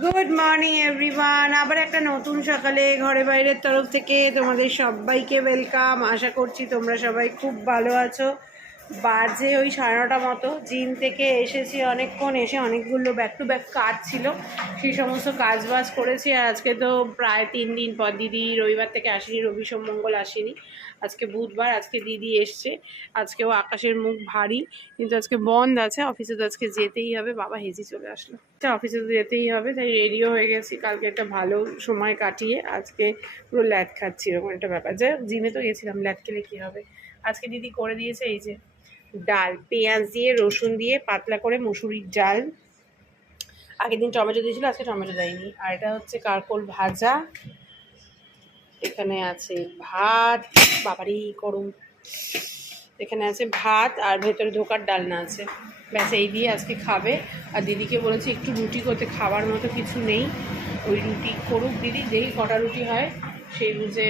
Good morning everyone আবার একটা নতুন সকালে ঘরে বাইরের তরফ থেকে তোমাদের সবাইকে ওয়েলকাম আশা করছি তোমরা সবাই খুব ভালো আছো। বাজে ওই সাড়ে নটা মতো। জিম থেকে এসেছি অনেকক্ষণ, এসে অনেকগুলো ব্যাক টু ব্যাক কাজ ছিল। সেই সমস্ত কাজ বাজ করেছি। আর আজকে তো প্রায় তিন দিন পর দিদি রবিবার থেকে আসেনি, রবি সোম মঙ্গল আসেনি। আজকে বুধবার আজকে দিদি এসছে। আজকেও আকাশের মুখ ভারী কিন্তু আজকে বন্ধ আছে। অফিসে তো আজকে যেতেই হবে। বাবা হেজি চলে আসলো। আচ্ছা, অফিসে তো যেতেই হবে তাই রেডিও হয়ে গেছি। কালকে একটা ভালো সময় কাটিয়ে আজকে পুরো ল্যাদ খাচ্ছি এরকম একটা ব্যাপার। যাই জিমে তো গেছিলাম ল্যাদ খেলে কী হবে? আজকে দিদি করে দিয়েছে এই যে ডাল পেঁয়াজ দিয়ে রসুন দিয়ে পাতলা করে মুসুরির ডাল। আগের দিন টমেটো দিয়েছিল আজকে টমেটো দেয়নি। আর এটা হচ্ছে কারকোল ভাজা। এখানে আছে ভাত, বাবারই করুন এখানে আছে ভাত আর ভেতরে ঢোকার ডালনা আছে। ব্যাস, এই দিয়ে আজকে খাবে। আর দিদিকে বলেছি একটু রুটি করতে, খাবার মতো কিছু নেই। ওই রুটি করুক দিদি, যেই কটা রুটি হয়, সেই বুঝে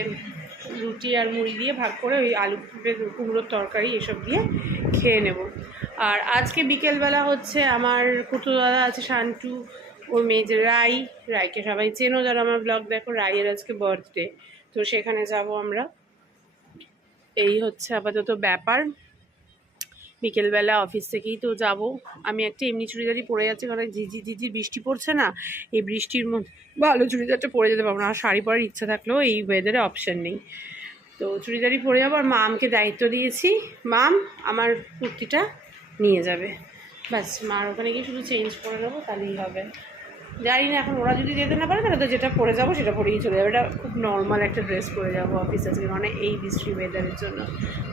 রুটি আর মুড়ি দিয়ে ভাগ করে ওই আলু কুমড়োর তরকারি এসব দিয়ে খেয়ে নেব। আর আজকে বিকেলবেলা হচ্ছে আমার কুতু দাদা আছে, শান্টু ওর মেয়ে যে রাই। রাইকে সবাই চেনো যারা আমার ব্লগ দেখো, রাইয়ের আজকে বার্থডে তো সেখানে যাব আমরা। এই হচ্ছে আপাতত ব্যাপার। বিকেলবেলা অফিস থেকেই তো যাব। আমি একটা এমনি চুড়িদারই পরে যাচ্ছি, কারণ ঝিঝি ঝিঝি বৃষ্টি পড়ছে না, এই বৃষ্টির মধ্যে ভালো চুড়িদারটা পরে যেতে পারব না। আর শাড়ি পরার ইচ্ছা থাকলেও এই ওয়েদারে অপশান নেই। তো চুড়িদারই পরে যাব আর মামকে দায়িত্ব দিয়েছি। মাম আমার কুর্তিটা নিয়ে যাবে। ব্যাস, মার ওখানে গিয়ে শুধু চেঞ্জ করে নেব, তাহলেই হবে। জানি না, এখন ওরা যদি যেতে না পারে, তাহলে তো যেটা পরে যাব সেটা পরেই চলে যাবে। এটা খুব নর্মাল একটা ড্রেস পরে যাব অফিস আজকে মানে এই বৃষ্টি ওয়েদারের জন্য।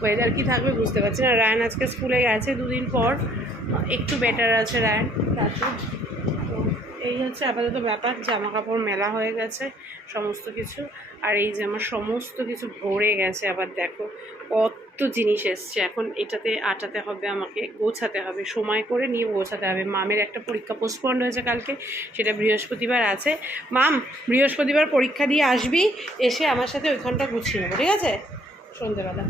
ওয়েদার কি থাকবে বুঝতে পারছি না। রায়ন আজকে স্কুলে গেছে দুদিন পর। একটু বেটার আছে রায়ন তারপর এই হচ্ছে আপাতত ব্যাপার জামা কাপড় মেলা হয়ে গেছে, সমস্ত কিছু। আর এই যে আমার সমস্ত কিছু ভরে গেছে, আবার দেখো কত জিনিস এসছে। এখন এটাতে আটাতে হবে, আমাকে গোছাতে হবে, সময় করে নিয়ে গোছাতে হবে। মামের একটা পরীক্ষা পোস্টপন্ড হয়েছে কালকে, সেটা বৃহস্পতিবার আছে। মাম, বৃহস্পতিবার পরীক্ষা দিয়ে আসবি, এসে আমার সাথে ওইখানটা গুছিয়ে নেব, ঠিক আছে? সন্ধ্যেবেলা।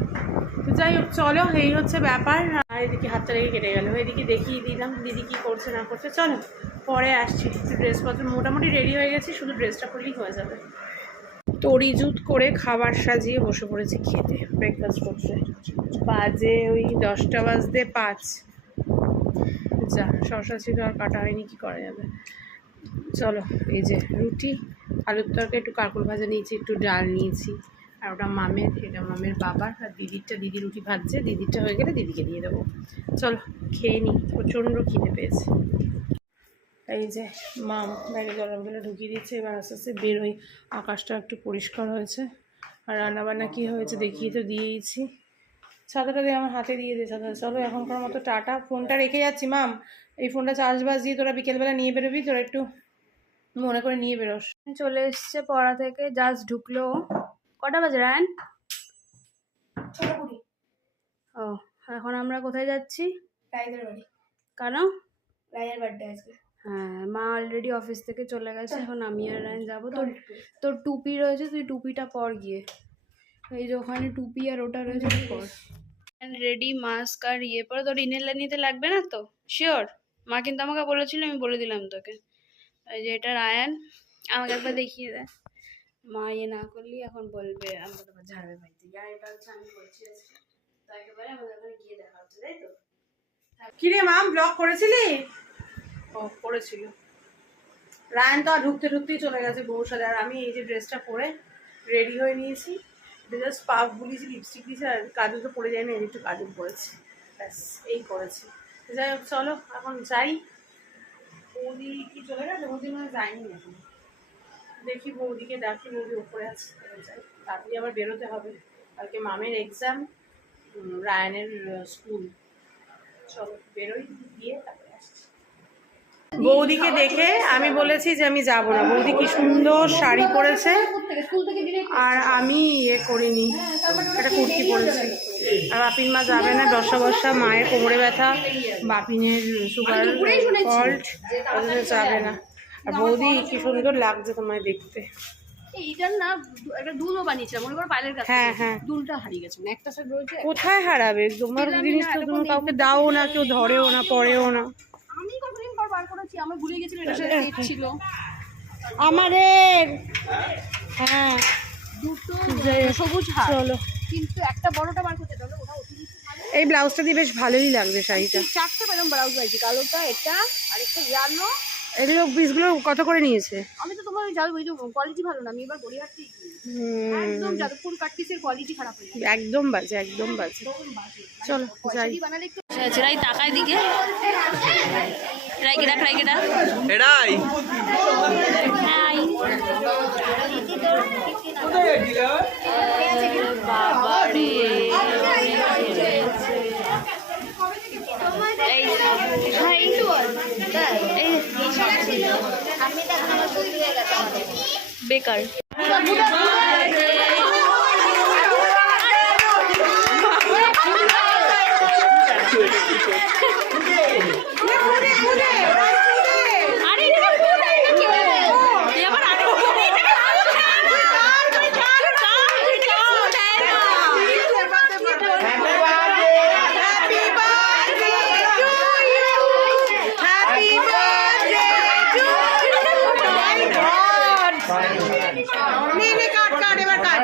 তো যাই হোক, চলো, এই হচ্ছে ব্যাপার। আর এদিকে হাতটা লেগে কেটে গেলো। এদিকে দেখিয়ে দিলাম দিদি কী করছে, না করছে। চলো, পরে আসছি। ড্রেসপত্র মোটামুটি রেডি হয়ে গেছি, শুধু ড্রেসটা করলেই হয়ে যাবে। তড়িজুত করে খাবার সাজিয়ে বসে পড়েছি খেতে। ব্রেকফাস্ট করতে। বাজে ওই দশটা বাজতে পাঁচ। যা, শশা ছিল আর কাটা হয়নি, কি করা যাবে? চলো, এই যে রুটি, আলুর তরকারি, একটু কারকুল ভাজা নিয়েছি, একটু ডাল নিয়েছি। আর ওটা মামের এটা মামের বাবার আর দিদিরটা দিদি রুটি ভাজছে, দিদিরটা হয়ে গেলে দিদিকে দিয়ে দেবো। চলো, খেয়ে নিই প্রচণ্ড খিদে পেয়েছে। এই যে মাম ব্যাগে গরমগুলো ঢুকিয়ে দিচ্ছে এবার আস্তে আস্তে বেরোই আকাশটা একটু পরিষ্কার হয়েছে। আর রান্নাবান্না কী হয়েছে দেখিয়ে তো দিয়েইছি। ছাতাটা দিয়ে আমার হাতে দিয়ে দে, ছাতা চলো, এখনকার মতো টাটা। ফোনটা রেখে যাচ্ছি, মাম। এই ফোনটা চার্জ বাজ দিয়ে তোরা বিকেলবেলা নিয়ে বেরোবি, তোরা একটু মনে করে নিয়ে বেরোস। চলে এসছে পড়া থেকে, জাস্ট ঢুকলো কটা বাজে রায়ন? ও এখন আমরা কোথায় যাচ্ছি? রায়দের বাড়ি। কেন? রায়ের বার্থডে আজকে। হ্যাঁ মা অলরেডি অফিস থেকে চলে গেছে এখন আমি আর রায়ন যাব। তোর তোর টুপি। রয়েছে তুই টুপিটা পর গিয়ে। এই যে ওখানে টুপি আর ওটা রয়েছে পর। রেডি মাস্ক আর ইয়ে পরে তোর ইনেলার নিতে লাগবে না তো? শিওর মা কিন্তু আমাকে বলেছিল আমি বলে দিলাম তোকে। এই যে এটা রায়ান আমাকে একবার দেখিয়ে দেয় মা ইয়ে না করলি এখন বলবে আমাকে তোমার ঝাড়বে বাড়িতে। যা এটা হচ্ছে আমি বলছি আজকে। তো একেবারে আমাদের ওখানে গিয়ে দেখা হচ্ছে তাই তো? কিরে মাম ব্লগ করেছিলি? ও করেছিল। রায়ন তো আর ঢুকতে ঢুকতেই চলে গেছে বউর সাথে। আর আমি এই যে ড্রেসটা পরে রেডি হয়ে নিয়েছি। জাস্ট পাফ বুলিয়েছি লিপস্টিক দিয়েছি আর কাজল তো পরে যায়নি একটু কাজল পরেছি ব্যাস এই করেছি। যাই হোক চলো এখন যাই। বৌদি কি চলে গেছে? বৌদি মানে যায়নি এখন। দেখি বৌদিকে ডাকি বৌদি ওপরে আছে যাই তাড়াতাড়ি আবার বেরোতে হবে। কালকে মামের এক্সাম রায়নের স্কুল চলো বেরোই গিয়ে তারপরে আসছি। বৌদিকে দেখে আমি বলেছি যে আমি যাব না। বৌদি কি সুন্দর শাড়ি পরেছে আর আমি ইয়ে করিনি। একটা কুর্তি পরেছি। আর বাপিন মা যাবে না দশা বর্ষা মায়ের কোমরে ব্যথা বাপিনের সুগার ফল্ট যাবে না। আর বৌদি কি সুন্দর লাগছে তোমায় দেখতে। এইটার না একটা দুলও বানিয়েছিলাম মনে করো পায়ের কাছে হ্যাঁ হ্যাঁ। দুলটা হারিয়ে গেছে মানে একটা সাইড রয়েছে। কোথায় হারাবে? তোমার জিনিস তো তুমি কাউকে দাও না কেউ ধরেও না পড়েও না। আমি কতদিন পর বার করেছি? আমার ভুলে গেছিল এটা সেট ছিল। আমাদের! হ্যাঁ। দুটো সবুজ হার। চলো। কিন্তু একটা বড়টা বার করতে তাহলে ওটা অতিরিক্ত এই ব্লাউজটা দিয়ে বেশ ভালোই লাগবে শাড়িটা। চারটে পেলাম ব্লাউজ পাইছি কালোটা এটা আর একটা জানো এগুলো পিসগুলো কত করে নিয়েছে। আমি তো তোমার যাব ওই যে কোয়ালিটি ভালো না আমি এবার গড়িয়াহাট থেকে একদম যাদবপুর কাটপিসের কোয়ালিটি খারাপ হয়ে একদম বাজে একদম বাজে। চলো যাই। আচ্ছা রাই তাকায় দিকে। রাইকে ডাক রাইকে কি এটাই বাবা বেকার আরে এটা কোন এটা কি এ আবার আরে এটা Happy birthday to নে নে কাট কাট এবার কাট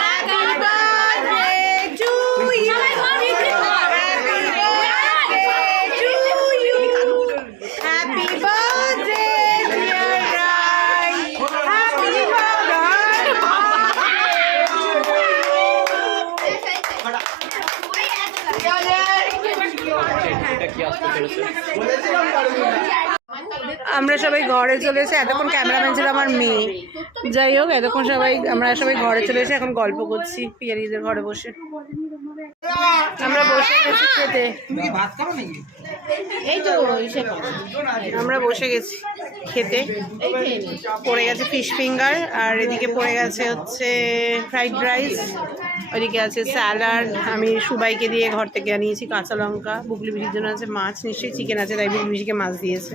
Happy birthday to you. Happy birthday to you. Happy birthday, dear Rai. Happy আমরা সবাই ঘরে চলে এসে এতক্ষণ ক্যামেরাম্যান ছিল আমার মেয়ে। যাই হোক, এতক্ষণ সবাই আমরা সবাই ঘরে চলে এসে এখন গল্প করছি, পিয়ারিদের ঘরে বসে। আমরা বসে খেতে। এই তো আমরা বসে গেছি খেতে। পড়ে গেছে ফিশ ফিঙ্গার আর এদিকে পড়ে গেছে হচ্ছে ফ্রাইড রাইস ওইদিকে আছে স্যালাড। আমি সুবাইকে দিয়ে ঘর থেকে আনিয়েছি কাঁচা লঙ্কা বুকলি বিচির জন্য আছে মাছ নিশ্চয়ই চিকেন আছে তাই বুকলি বিচিকে মাছ দিয়েছে।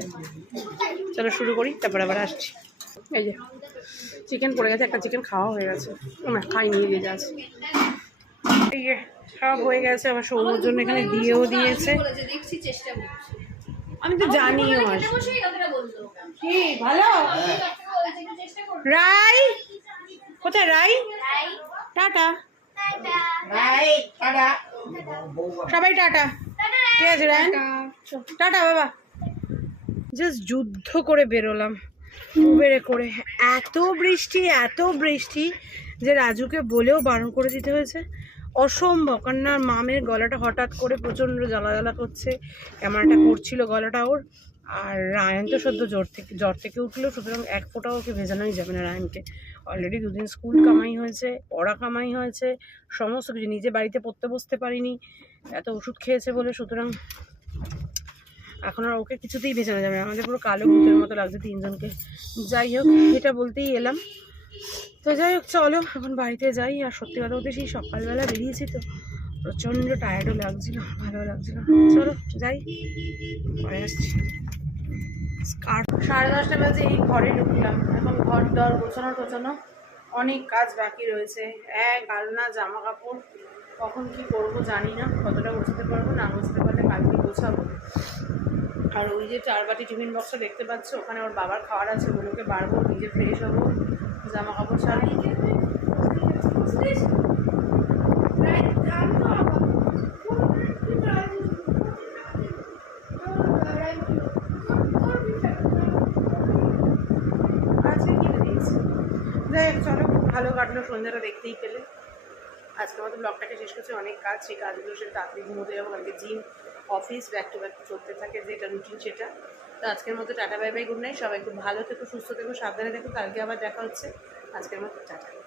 চলো শুরু করি তারপর আবার আসছি। এই যে চিকেন পড়ে গেছে একটা চিকেন খাওয়া হয়ে গেছে। না খাই নিয়ে দিয়ে আছে। এই সব হয়ে গেছে আবার সৌমর জন্য এখানে দিয়েও দিয়েছে। দেখছি চেষ্টা করছি আমি তো জানিও কি ভালো রাই? কোথায় রাই? টাটা। সবাই টাটা। ঠিক আছে রায়ন? টাটা। বাবা। জাস্ট যুদ্ধ করে বেরোলাম। উবেরে করে। এত বৃষ্টি এত বৃষ্টি যে রাজুকে বলেও বারণ করে দিতে হয়েছে। অসম্ভব, কারণ আর মামের গলাটা হঠাৎ করে প্রচণ্ড জ্বালা জ্বালা করছে, ক্যামেরাটা করছিল গলাটা ওর, আর রায়ন তো সদ্য জ্বর থেকে জ্বর থেকে উঠল, সুতরাং এক ফোঁটাও ওকে ভেজানোই যাবে না রায়নকে। অলরেডি দুদিন স্কুল কামাই হয়েছে, পড়া কামাই হয়েছে, সমস্ত কিছু, নিজে বাড়িতে পড়তে বসতে পারিনি, এত ওষুধ খেয়েছে বলে, সুতরাং এখন আর ওকে কিছুতেই ভেজানো যাবে না। আমাদের পুরো কালো ভূতের মতো লাগছে তিনজনকে। যাই হোক, এটা বলতেই এলাম। তো যাই হোক, চলো, এখন বাড়িতে যাই। আর সত্যি কথা বলতে সেই সকালবেলা বেরিয়েছি তো, প্রচণ্ড টায়ার্ডও লাগছিল, ভালো লাগছিল। চলো, যাই। পরে আসছি। সাড়ে দশটা বাজে এই ঘরে ঢুকলাম। এখন ঘর দর গোছানো টোছানো, অনেক কাজ বাকি রয়েছে। এক, আলনা জামা কাপড় কখন কি করব জানি না, কতটা গোছাতে পারব, না গোছাতে পারলে কালকে গোছাবো। আর ওই যে চার বাটি টিফিন বক্সটা দেখতে পাচ্ছ, ওখানে ওর বাবার খাওয়ার আছে ওগুলোকে বাড়বো নিজে ফ্রেশ হব জামা কাপড় হোক, চলো, খুব ভালো কাটলো সন্ধ্যাটা দেখতেই পেলে। আজকে আমাদের ব্লগটাকে শেষ করছি, অনেক কাজ, সেই কাজগুলো সে তাড়াতাড়ি ঘুমোতে যাব, কালকে gym office back to back চলতে থাকে, যেটা রুটিন সেটা। তো আজকের মতো tata bye bye good night সবাই খুব ভালো থেকো, সুস্থ থেকো, সাবধানে থেকো। কালকে আবার দেখা হচ্ছে। আজকের মতো টাটা।